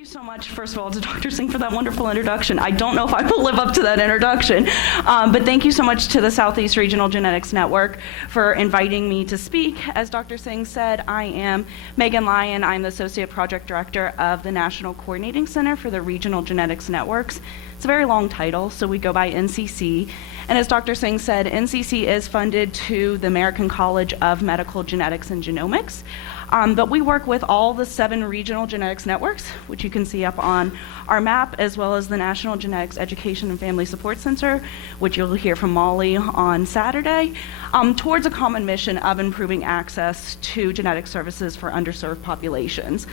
you so much, first of all, to Dr. Singh for that wonderful introduction. I don't know if I will live up to that introduction, but thank you so much to the Southeast Regional Genetics Network for inviting me to speak. As Dr. Singh said, I am Megan Lyon. I'm the Associate Project Director of the National Coordinating Center for the Regional Genetics Networks. It's a very long title, so we go by NCC. And as Dr. Singh said, NCC is funded to the American College of Medical Genetics and Genomics. But we work with all the 7 regional genetics networks, which you can see up on our map, as well as the National Genetics Education and Family Support Center, which you'll hear from Molly on Saturday, towards a common mission of improving access to genetic services for underserved populations.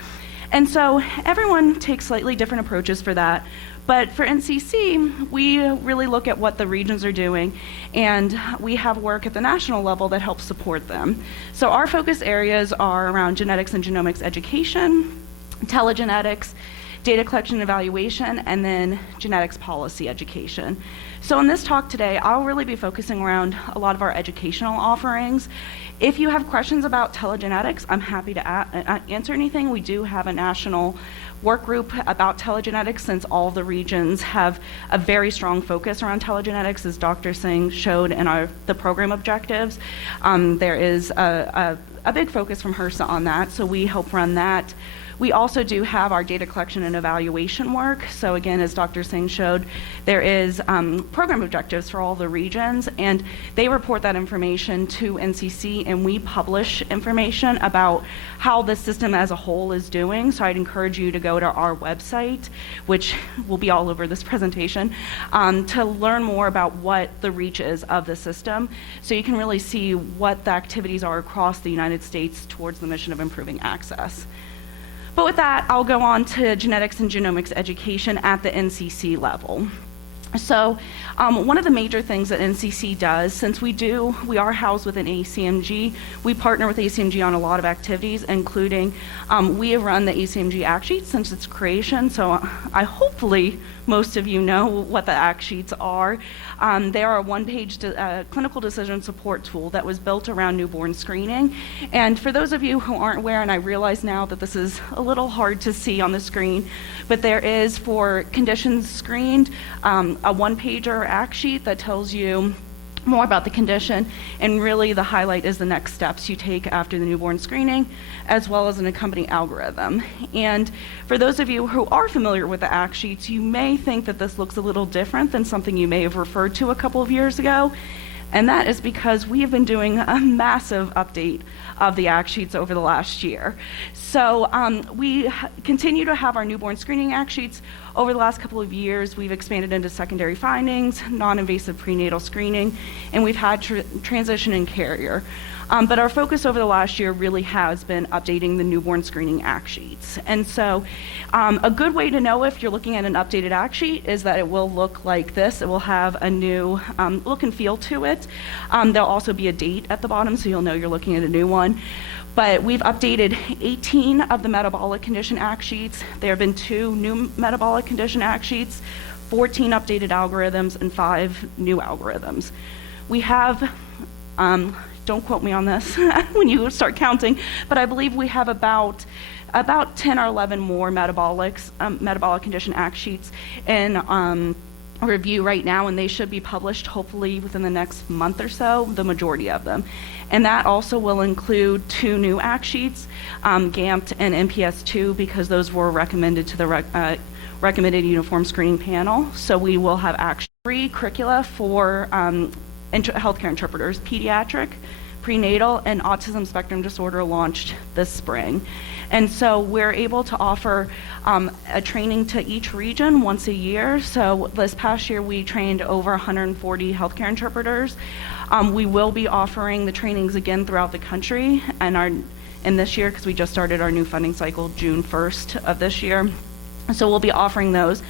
And so everyone takes slightly different approaches for that. But for NCC, we really look at what the regions are doing, and we have work at the national level that helps support them. So our focus areas are around genetics and genomics education, telegenetics, data collection and evaluation, and then genetics policy education. So in this talk today, I'll really be focusing around a lot of our educational offerings. If you have questions about telegenetics, I'm happy to answer anything. We do have a national work group about telegenetics, since all the regions have a very strong focus around telegenetics, as Dr. Singh showed in the program objectives. There is a big focus from HRSA on that, so we help run that. We also do have our data collection and evaluation work. So again, as Dr. Singh showed, there is program objectives for all the regions, and they report that information to NCC, and we publish information about how the system as a whole is doing. So I'd encourage you to go to our website, which will be all over this presentation, to learn more about what the reach is of the system, so you can really see what the activities are across the United States towards the mission of improving access. But with that, I'll go on to genetics and genomics education at the NCC level. So one of the major things that NCC does, since we are housed within ACMG, we partner with ACMG on a lot of activities, including we have run the ACMG act sheet since its creation. So hopefully most of you know what the act sheets are. They are a one-page clinical decision support tool that was built around newborn screening. And for those of you who aren't aware, and I realize now that this is a little hard to see on the screen, but there is, for conditions screened, a one-pager act sheet that tells you more about the condition, and really the highlight is the next steps you take after the newborn screening, as well as an accompanying algorithm. And for those of you who are familiar with the act sheets, you may think that this looks a little different than something you may have referred to a couple of years ago, and that is because we have been doing a massive update of the act sheets over the last year. So we continue to have our newborn screening act sheets. Over the last couple of years, we've expanded into secondary findings, non-invasive prenatal screening, and we've had transition and carrier. But our focus over the last year really has been updating the newborn screening act sheets. And so a good way to know if you're looking at an updated act sheet is that it will look like this. It will have a new look and feel to it. There'll also be a date at the bottom, so you'll know you're looking at a new one. But we've updated 18 of the metabolic condition act sheets. There have been 2 new metabolic condition act sheets, 14 updated algorithms, and 5 new algorithms. We have, don't quote me on this when you start counting, but I believe we have about 10 or 11 more metabolic condition act sheets in review right now, and they should be published hopefully within the next month or so, the majority of them. And that also will include 2 new act sheets, GAMT and MPS 2, because those were recommended to the recommended uniform screening panel. So we will have 3 curricula for healthcare interpreters: pediatric, prenatal, and autism spectrum disorder launched this spring. And so we're able to offer a training to each region once a year. So this past year, we trained over 140 healthcare interpreters. We will be offering the trainings again throughout the country in this year, because we just started our new funding cycle June 1st of this year. So we'll be offering those.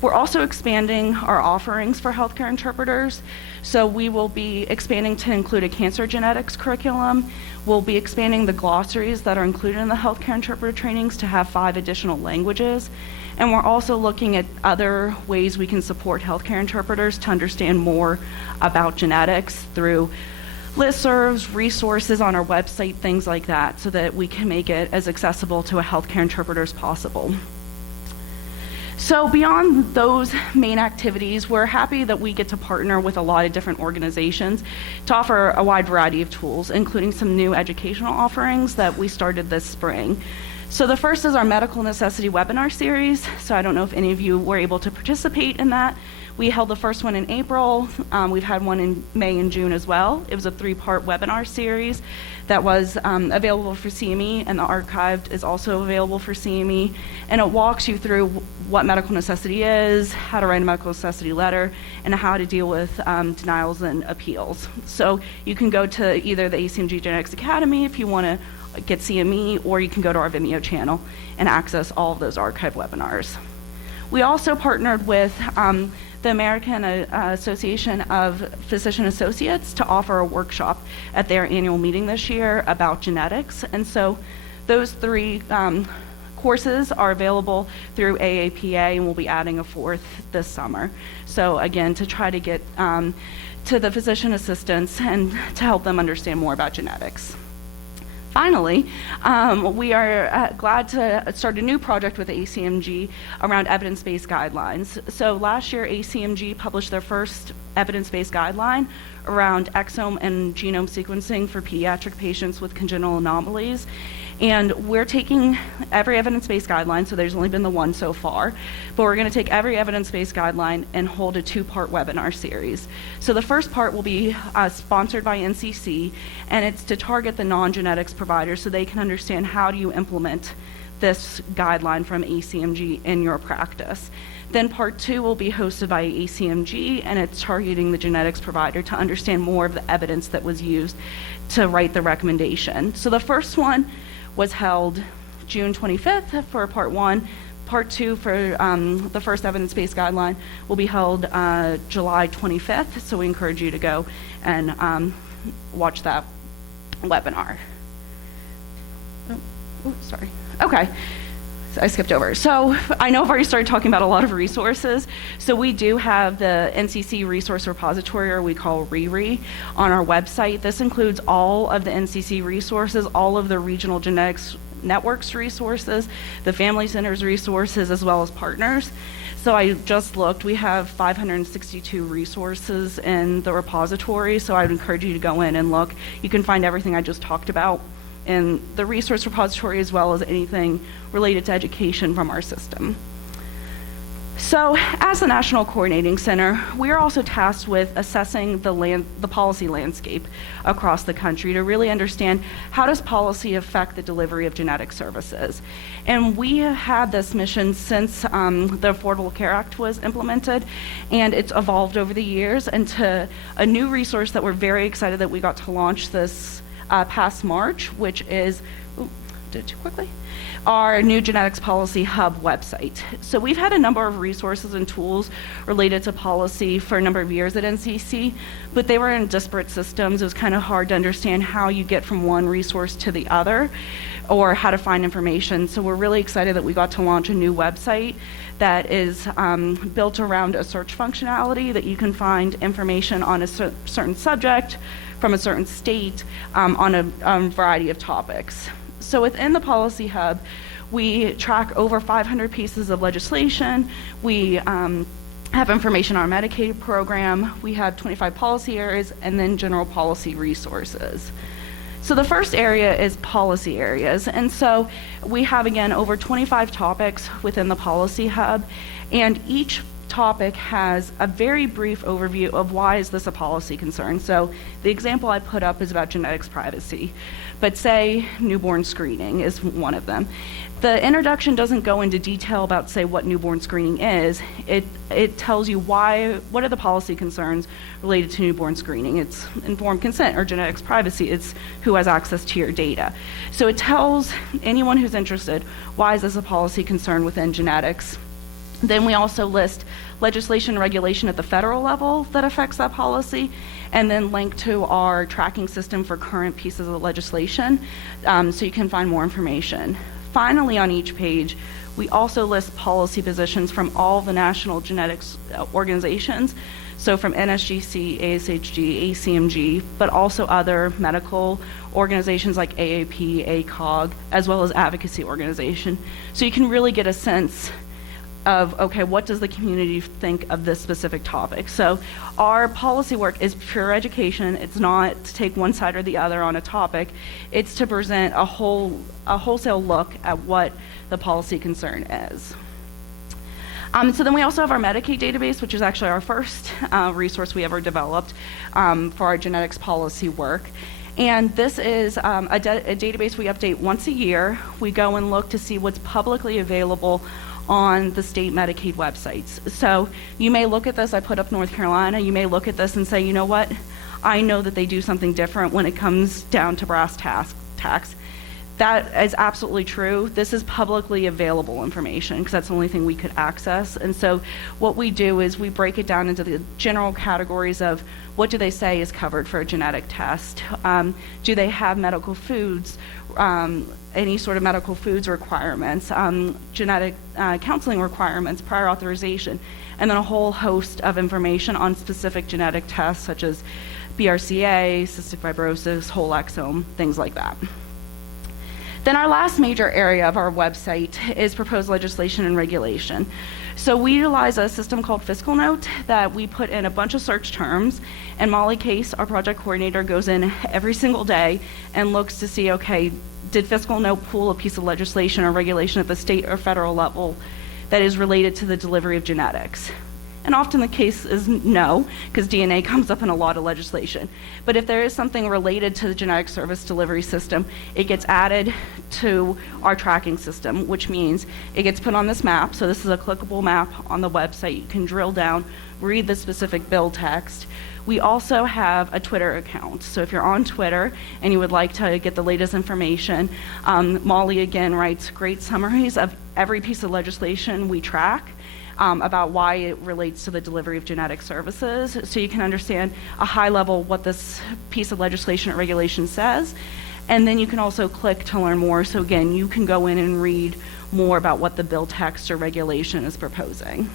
We're also expanding our offerings for healthcare interpreters. So we will be expanding to include a cancer genetics curriculum. We'll be expanding the glossaries that are included in the healthcare interpreter trainings to have 5 additional languages. And we're also looking at other ways we can support healthcare interpreters to understand more about genetics through listservs, resources on our website, things like that, so that we can make it as accessible to a healthcare interpreter as possible. So beyond those main activities, we're happy that we get to partner with a lot of different organizations to offer a wide variety of tools, including some new educational offerings that we started this spring. So the first is our medical necessity webinar series. So I don't know if any of you were able to participate in that. We held the first one in April. We've had one in May and June as well. It was a 3-part webinar series that was available for CME, and the archived is also available for CME. And it walks you through what medical necessity is, how to write a medical necessity letter, and how to deal with denials and appeals. So you can go to either the ACMG Genetics Academy if you want to get CME, or you can go to our Vimeo channel and access all of those archive webinars. We also partnered with the American Association of Physician Associates to offer a workshop at their annual meeting this year about genetics. And so those 3 courses are available through AAPA, and we'll be adding a 4th this summer. So again, to try to get to the physician assistants and to help them understand more about genetics. Finally, we are glad to start a new project with ACMG around evidence-based guidelines. So last year, ACMG published their first evidence-based guideline around exome and genome sequencing for pediatric patients with congenital anomalies. And we're taking every evidence-based guideline, so there's only been the one so far, but we're going to take every evidence-based guideline and hold a 2-part webinar series. So the first part will be sponsored by NCC, and it's to target the non-genetics providers so they can understand how do you implement this guideline from ACMG in your practice. Then part 2 will be hosted by ACMG, and it's targeting the genetics provider to understand more of the evidence that was used to write the recommendation. So the first one was held June 25th for part 1. Part 2 for the first evidence-based guideline will be held July 25th, so we encourage you to go and watch that webinar. Sorry. Okay. I skipped over. So I know I've already started talking about a lot of resources. So we do have the NCC resource repository, or we call RERE, on our website. This includes all of the NCC resources, all of the regional genetics networks resources, the family centers resources, as well as partners. So I just looked, we have 562 resources in the repository, so I would encourage you to go in and look. You can find everything I just talked about in the resource repository, as well as anything related to education from our system. So as the National Coordinating Center, we are also tasked with assessing the policy landscape across the country to really understand how does policy affect the delivery of genetic services. And we have had this mission since the Affordable Care Act was implemented, and it's evolved over the years into a new resource that we're very excited that we got to launch this past March, which is, did it too quickly? Our new Genetics Policy Hub website. So we've had a number of resources and tools related to policy for a number of years at NCC, but they were in disparate systems. It was kind of hard to understand how you get from one resource to the other, or how to find information. So we're really excited that we got to launch a new website that is built around a search functionality that you can find information on a certain subject from a certain state on a variety of topics. So within the Policy Hub, we track over 500 pieces of legislation. We have information on our Medicaid program. We have 25 policy areas, and then general policy resources. So the first area is policy areas. And so we have, again, over 25 topics within the Policy Hub, and each topic has a very brief overview of why is this a policy concern. So the example I put up is about genetics privacy, but say newborn screening is one of them. The introduction doesn't go into detail about, say, what newborn screening is. It tells you what are the policy concerns related to newborn screening. It's informed consent or genetics privacy. It's who has access to your data. So it tells anyone who's interested, why is this a policy concern within genetics? Then we also list legislation and regulation at the federal level that affects that policy, and then link to our tracking system for current pieces of legislation, so you can find more information. Finally, on each page, we also list policy positions from all the national genetics organizations, so from NSGC, ASHG, ACMG, but also other medical organizations like AAP, ACOG, as well as advocacy organization. So you can really get a sense of, okay, what does the community think of this specific topic? So our policy work is pure education. It's not to take one side or the other on a topic. It's to present a wholesale look at what the policy concern is. So then we also have our Medicaid database, which is actually our first resource we ever developed for our genetics policy work. And this is a database we update once a year. We go and look to see what's publicly available on the state Medicaid websites. So you may look at this, I put up North Carolina, you may look at this and say, you know what, I know that they do something different when it comes down to brass tacks. That is absolutely true. This is publicly available information because that's the only thing we could access. And so what we do is we break it down into the general categories of what do they say is covered for a genetic test? Do they have medical foods, any sort of medical foods requirements, genetic counseling requirements, prior authorization, and then a whole host of information on specific genetic tests such as BRCA, cystic fibrosis, whole exome, things like that. Then our last major area of our website is proposed legislation and regulation. So we utilize a system called Fiscal Note that we put in a bunch of search terms, and Molly Case, our project coordinator, goes in every single day and looks to see, okay, did Fiscal Note pull a piece of legislation or regulation at the state or federal level that is related to the delivery of genetics? And often the case is no, because DNA comes up in a lot of legislation. But if there is something related to the genetic service delivery system, it gets added to our tracking system, which means it gets put on this map. So this is a clickable map on the website. You can drill down, read the specific bill text. We also have a Twitter account. So if you're on Twitter and you would like to get the latest information, Molly again writes great summaries of every piece of legislation we track. About why it relates to the delivery of genetic services, so you can understand a high level what this piece of legislation or regulation says, and then you can also click to learn more. So again, you can go in and read more about what the bill text or regulation is proposing.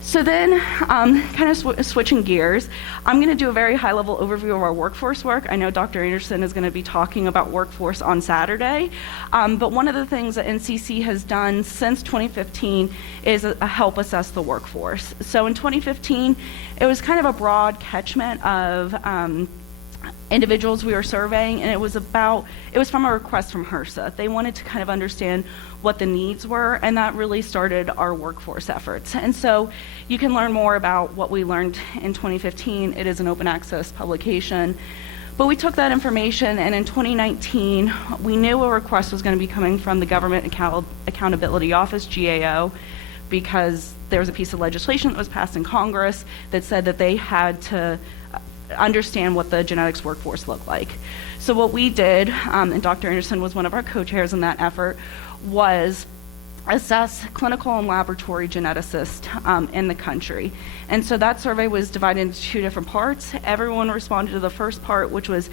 So then, kind of switching gears, I'm going to do a very high-level overview of our workforce work. I know Dr. Anderson is going to be talking about workforce on Saturday, but one of the things that NCC has done since 2015 is help assess the workforce. So in 2015, it was kind of a broad catchment of individuals we were surveying, and it was from a request from HRSA. They wanted to kind of understand what the needs were, and that really started our workforce efforts. And so you can learn more about what we learned in 2015. It is an open access publication. But we took that information, and in 2019, we knew a request was going to be coming from the Government Accountability Office, GAO, because there was a piece of legislation that was passed in Congress that said that they had to understand what the genetics workforce looked like. So what we did, and Dr. Anderson was one of our co-chairs in that effort, was assess clinical and laboratory geneticists in the country. And so that survey was divided into two different parts. Everyone responded to the first part, which was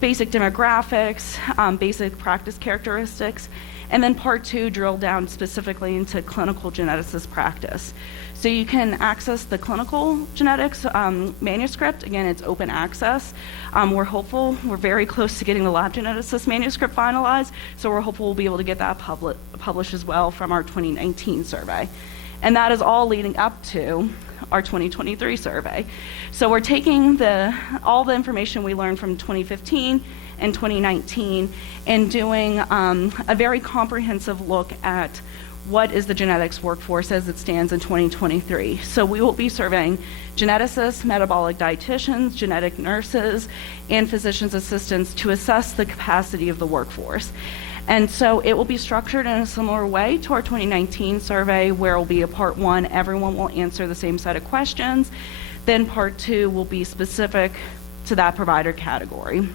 basic demographics, basic practice characteristics, and then part two drilled down specifically into clinical geneticist practice. So you can access the clinical genetics manuscript. Again, it's open access. We're hopeful. We're very close to getting the lab geneticist manuscript finalized, so we're hopeful we'll be able to get that published as well from our 2019 survey. And that is all leading up to our 2023 survey. So we're taking all the information we learned from 2015 and 2019 and doing a very comprehensive look at what is the genetics workforce as it stands in 2023. So we will be surveying geneticists, metabolic dietitians, genetic nurses, and physician's assistants to assess the capacity of the workforce. And so it will be structured in a similar way to our 2019 survey, where it will be a part one, everyone will answer the same set of questions. Then part two will be specific to that provider category.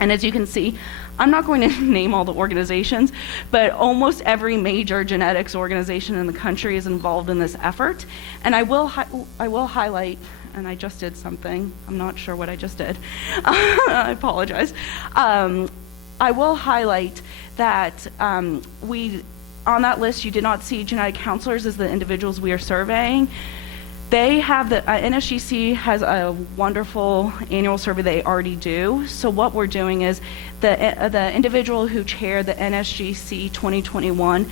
And as you can see, I'm not going to name all the organizations, but almost every major genetics organization in the country is involved in this effort. And I will highlight, and I just did something, I'm not sure what I just did. I apologize. I will highlight that on that list, you did not see genetic counselors as the individuals we are surveying. They have NSGC has a wonderful annual survey they already do. So what we're doing is the individual who chaired the NSGC 2021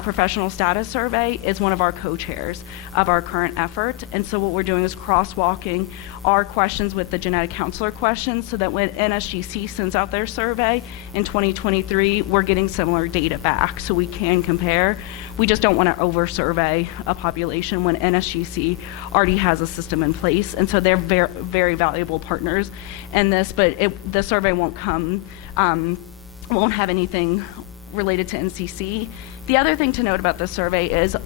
professional status survey is one of our co-chairs of our current effort. And so what we're doing is crosswalking our questions with the genetic counselor questions so that when NSGC sends out their survey in 2023, we're getting similar data back so we can compare. We just don't want to over-survey a population when NSGC already has a system in place. And so they're very, very valuable partners in this, but the survey won't have anything related to NCC. The other thing to note about this survey is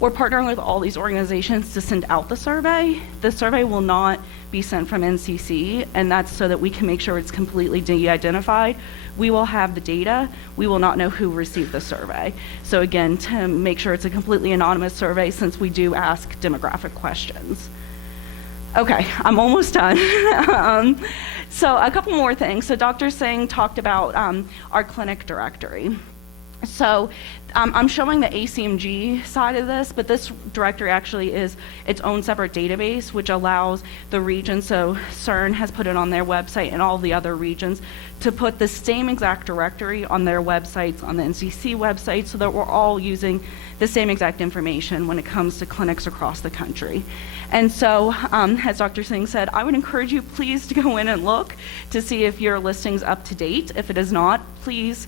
we're partnering with all these organizations to send out the survey. The survey will not be sent from NCC, and that's so that we can make sure it's completely de-identified. We will have the data. We will not know who received the survey. So again, to make sure it's a completely anonymous survey, since we do ask demographic questions. Okay, I'm almost done. So a couple more things. So Dr. Singh talked about our clinic directory. So I'm showing the ACMG side of this, but this directory actually is its own separate database, which allows the region, so SERN has put it on their website and all the other regions, to put the same exact directory on their websites, on the NCC website, so that we're all using the same exact information when it comes to clinics across the country. And so, as Dr. Singh said, I would encourage you please to go in and look to see if your listing's up to date. If it is not, please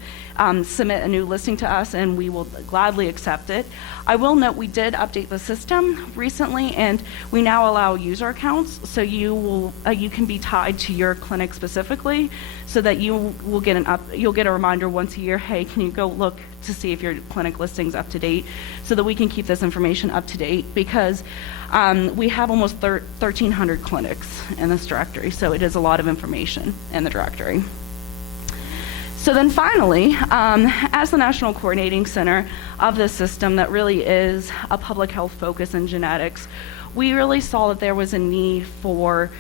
submit a new listing to us and we will gladly accept it. I will note we did update the system recently, and we now allow user accounts, so you can be tied to your clinic specifically, so that you'll get a reminder once a year, hey, can you go look to see if your clinic listing's up to date, so that we can keep this information up to date, because we have almost 1,300 clinics in this directory, so it is a lot of information in the directory. So then finally, as the National Coordinating Center of this system that really is a public health focus in genetics, we really saw that there was a need for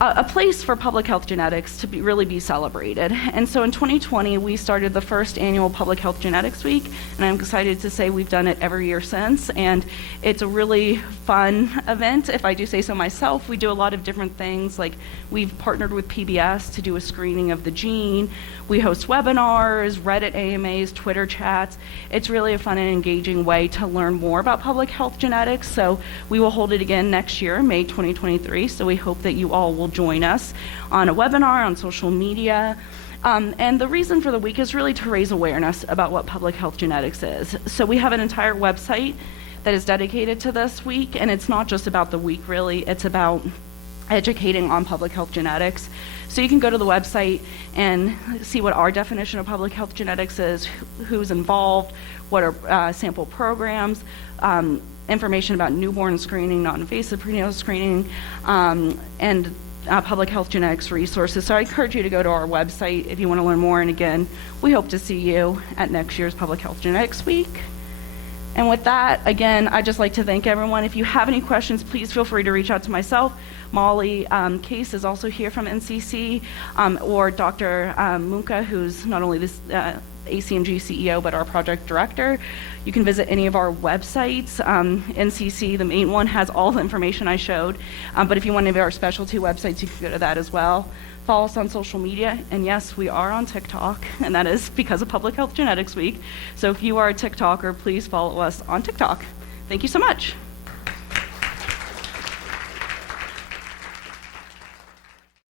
a place for public health genetics to really be celebrated. And so in 2020, we started the first annual Public Health Genetics Week, and I'm excited to say we've done it every year since, and it's a really fun event, if I do say so myself. We do a lot of different things, like we've partnered with PBS to do a screening of the gene. We host webinars, Reddit AMAs, Twitter chats. It's really a fun and engaging way to learn more about public health genetics. So we will hold it again next year, May 2023. So we hope that you all will join us on a webinar, on social media. And the reason for the week is really to raise awareness about what public health genetics is. So we have an entire website that is dedicated to this week, and it's not just about the week really, it's about educating on public health genetics. So you can go to the website and see what our definition of public health genetics is, who's involved, what are sample programs, information about newborn screening, non-invasive prenatal screening, and public health genetics resources. So I encourage you to go to our website if you want to learn more. And again, we hope to see you at next year's Public Health Genetics Week. And with that, again, I'd just like to thank everyone. If you have any questions, please feel free to reach out to myself. Molly Case is also here from NCC, or Dr. Munka, who's not only this ACMG CEO, but our project director. You can visit any of our websites. NCC, the main one, has all the information I showed, but if you want to go to our specialty websites, you can go to that as well. Follow us on social media, and yes, we are on TikTok, and that is because of Public Health Genetics Week. So if you are a TikToker, please follow us on TikTok. Thank you so much.